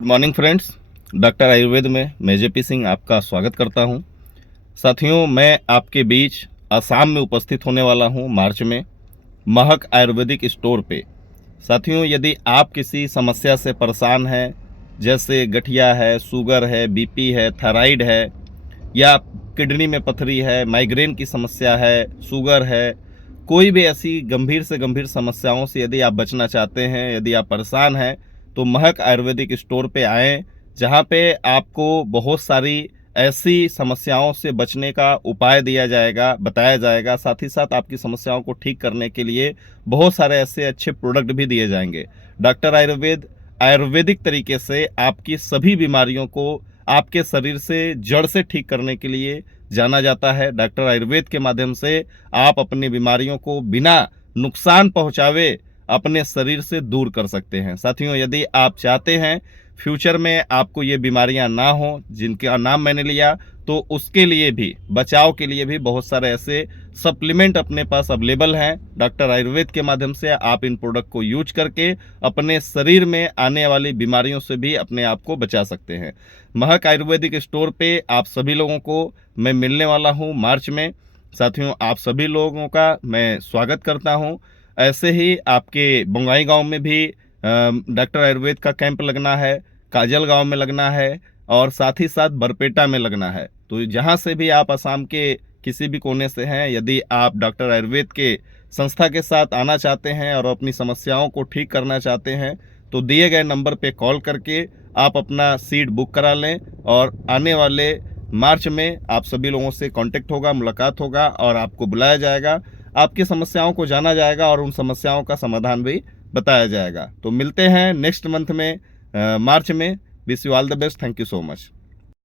Good morning friends. Doctor Ayurveda में मैं JP Singh आपका स्वागत करता हूं। साथियों, मैं आपके बीच असम में उपस्थित होने वाला हूं मार्च में महक आयुर्वेदिक स्टोर पे। साथियों, यदि आप किसी समस्या से परेशान हैं, जैसे गठिया है, शुगर है, बीपी है, थायराइड है, या किडनी में पथरी है, माइग्रेन की समस्या है, शुगर है, कोई भी ऐसी गंभीर से गंभीर समस्याओं से यदि आप बचना चाहते हैं, यदि आप परेशान हैं, तो महक आयुर्वेदिक स्टोर पे आएँ, जहाँ पे आपको बहुत सारी ऐसी समस्याओं से बचने का उपाय दिया जाएगा, बताया जाएगा। साथ ही साथ आपकी समस्याओं को ठीक करने के लिए बहुत सारे ऐसे अच्छे प्रोडक्ट भी दिए जाएंगे। डॉक्टर आयुर्वेद आयुर्वेदिक तरीके से आपकी सभी बीमारियों को आपके शरीर से जड़ से ठीक करने के लिए जाना जाता है। डॉक्टर आयुर्वेद के माध्यम से आप अपनी बीमारियों को बिना नुकसान पहुंचावे अपने शरीर से दूर कर सकते हैं। साथियों, यदि आप चाहते हैं फ्यूचर में आपको ये बीमारियां ना हो जिनका नाम मैंने लिया, तो उसके लिए भी, बचाव के लिए भी बहुत सारे ऐसे सप्लीमेंट अपने पास अवेलेबल हैं। डॉक्टर आयुर्वेद के माध्यम से आप इन प्रोडक्ट को यूज करके अपने शरीर में आने वाली बीमारियों से भी अपने आप को बचा सकते हैं। महक आयुर्वेदिक स्टोर पे आप सभी लोगों को मैं मिलने वाला हूँ मार्च में। साथियों, आप सभी लोगों का मैं स्वागत करता हूँ। ऐसे ही आपके बंगाई गांव में भी डॉक्टर आयुर्वेद का कैंप लगना है, काजल गांव में लगना है, और साथ ही साथ बरपेटा में लगना है। तो जहां से भी आप असम के किसी भी कोने से हैं, यदि आप डॉक्टर आयुर्वेद के संस्था के साथ आना चाहते हैं और अपनी समस्याओं को ठीक करना चाहते हैं, तो दिए गए नंबर पे कॉल करके आप अपना सीट बुक करा लें, और आने वाले मार्च में आप सभी लोगों से कांटेक्ट होगा, मुलाकात होगा, और आपको बुलाया जाएगा। आपकी समस्याओं को जाना जाएगा और उन समस्याओं का समाधान भी बताया जाएगा। तो मिलते हैं नेक्स्ट मंथ में, मार्च में। Wish you all the best. Thank you so much.